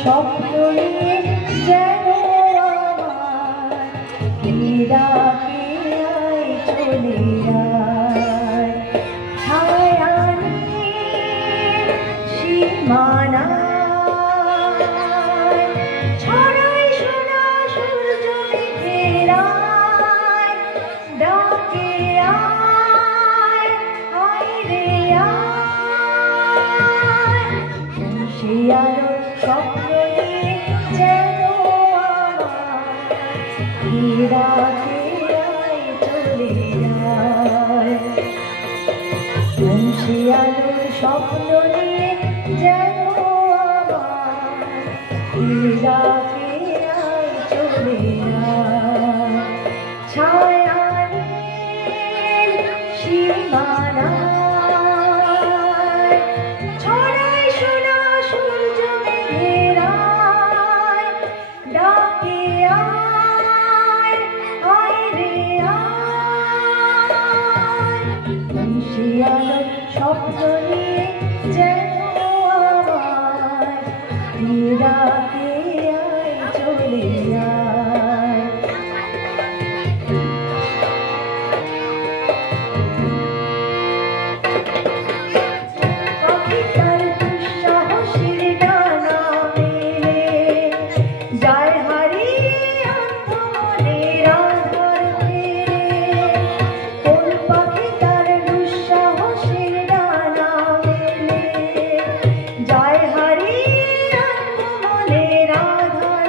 স্বপ্ন নিয়ে যেন আমার রাতে আয় চলে আয় ছায়া নিয়ে সীমানা ছড়াই সোনা সূর্য মেঘের আয় ডাকে আয় আয় রে আয় সে আলোর স্বপ্ন নিয়ে যেন আমার রাতে আয় চলে আয় সে আলোর স্বপ্ন নিয়ে যেন আমার রাতে আয় চলে আয় ছায়া নীল সীমানা ছড়াই সোনা সূর্য মেঘের আয় ডাকে আয় আয় রে আয় সে আলোর স্বপ্ন নিয়ে যেন আমার রাতে আয় চলে আয় পাখি তার দুঃসাহসের ডানা মেলে যায় হারিয়ে অন্ধ মনের আধার ফেলে কোন পাখি তার দুঃসাহসের ডানা মেলে যায় হারিয়ে অন্ধ মনের আধার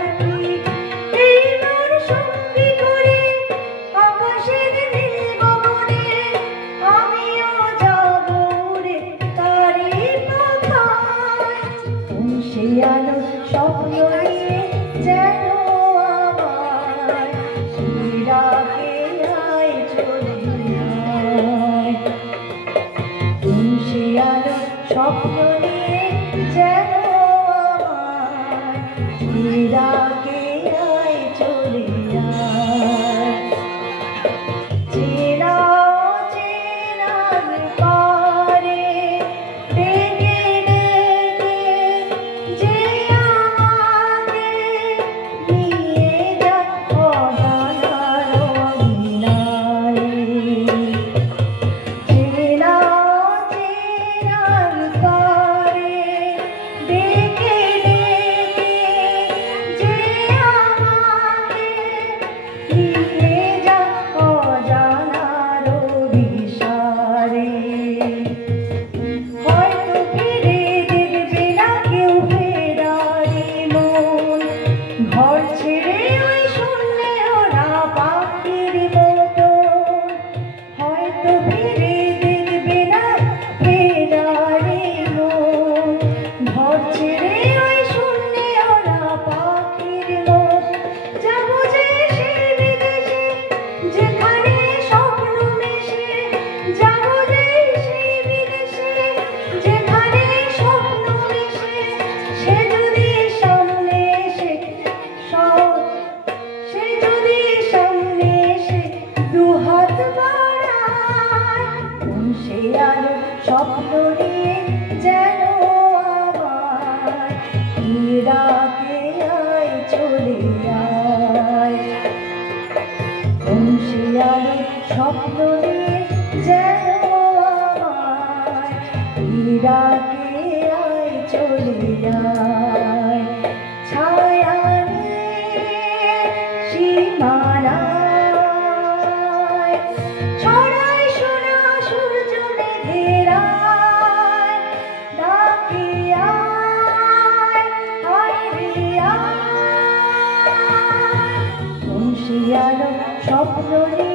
এই মন সঙ্গী করে আকাশের নীল গগনে আমিও যাব উড়ে তারি পাখায় সে আলোর স্বপ্ন নিয়ে যেন আমার রাতে আয় চলে আয় সে আলোর স্বপ্ন নিয়ে যেন আমার রাতে আয় চলে আয় চেনা চেনার পারে ডেকে ডেকে যে আমাকে নিয়ে যাক অজানার অভিনয়ে চেনা চেনার পারে ডেকে ডেকে যে আমাকে নিয়ে যাক অজানার অভিসারে হয়তো ফিরে দেখবে না কেউ ফেরারি মন ঘর ছেড়ে ওই শূন্যে ওরা পাখির মতো হয়তো ফিরে দেখবে না ফেরারি মন ঘর ছেড়ে ওই শূন্যে ওরা পাখির মতো যাবো যে সেই বিদেশে যেখানে স্বপ্ন মেশে যাবো যে সেই বিদেশে যেখানে স্বপ্ন মেশে সে যদি সামনে এসে সে যদি সামনে এসে দুহাত বাড়ায় সে আলো স্বপ্ন নিয়ে যেন আমার রাতে আয় চলে আয় সে আলো স্বপ্ন নিয়ে যেন আমার রাতে আয় চলে আয় ছায়া নিয়ে সীমানায় ছড়াই সোনা সূর্য মেঘের আয় ডাকে আয় আয় রে আয় সে আলো স্বপ্ন নিয়ে